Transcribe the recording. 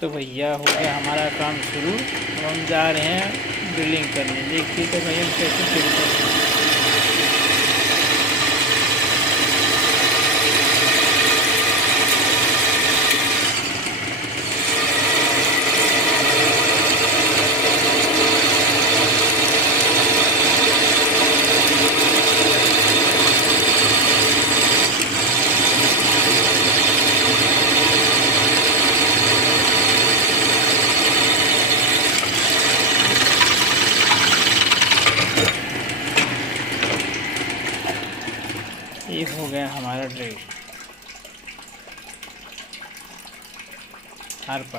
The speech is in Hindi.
तो भैया हो गया हमारा काम शुरू। अब हम जा रहे हैं ड्रिलिंग करने। देखिए तो भैया हम कैसे शुरू करते हैं। ये हो गया हमारा ड्रिल हर पर।